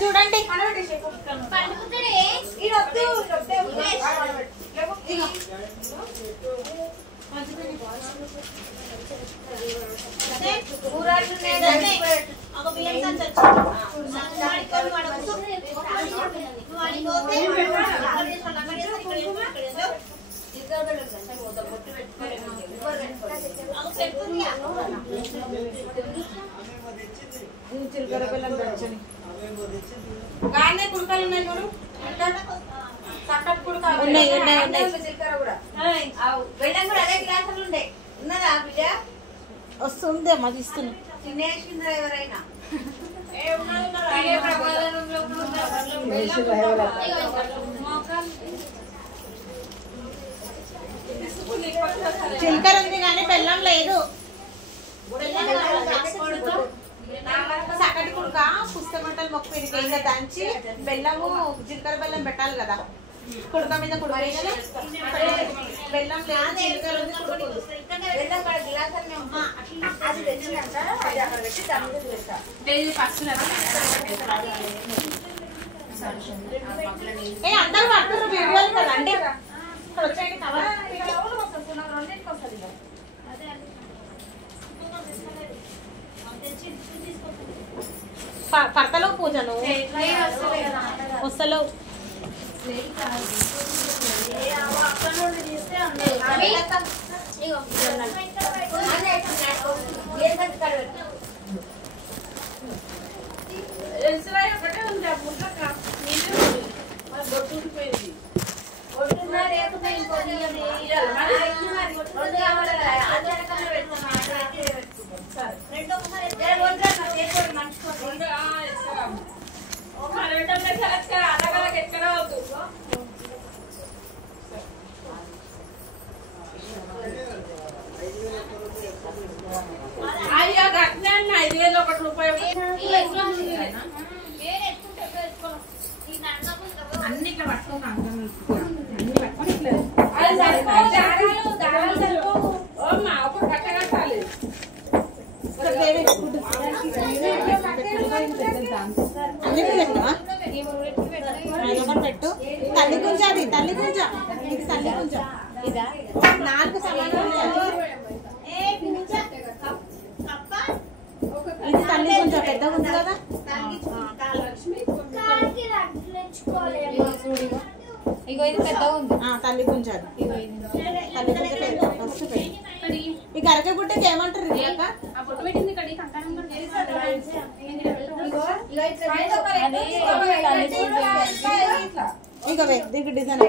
చూడండి చిలకర బెల్లం దంచని గానే కుడకలు ఉన్నాయి చూడు సక్కట్ కుడక ఉన్నాయి చిలకర కూడా బెల్లం కూడా అదే గ్లాసులు ఉండే ఉన్నదా బిడ్డ వస్తుంది అమ్మ తీస్తున్నా తినేసిందా ఎవరైనా చిలకర ఉంది కానీ బెల్లం లేదు సకటి కుడక పుస్తమంటలు మొక్క మీద దంచి బెల్లము జీలకర్ర బెల్లం పెట్టాలి కదా కుడక మీద కుడక బెల్లం లేదు జీలకర్ర ఉంది అందరూ పడుతున్నారు వీడియోలు కదండి ఇక్కడ వచ్చేయండి కవర్ పడతలో పూజను వస్తలో అన్ని ఇట్లా పెట్టు తల్లి గుంజ అది తల్లి గుంజ ఇది తల్లి గుంజ ఇదా 4 సమానం ఇది తల్లి గుంజ పెద్ద గుంజ కదా ఇగో ఇది పెద్ద ఉంది తల్లి గుంజ అది తల్లి గుంజ ఫస్ట్ ఈ గరక గుట్టకి ఏమంటారు అక్క ఇక దీనికి డిజైన్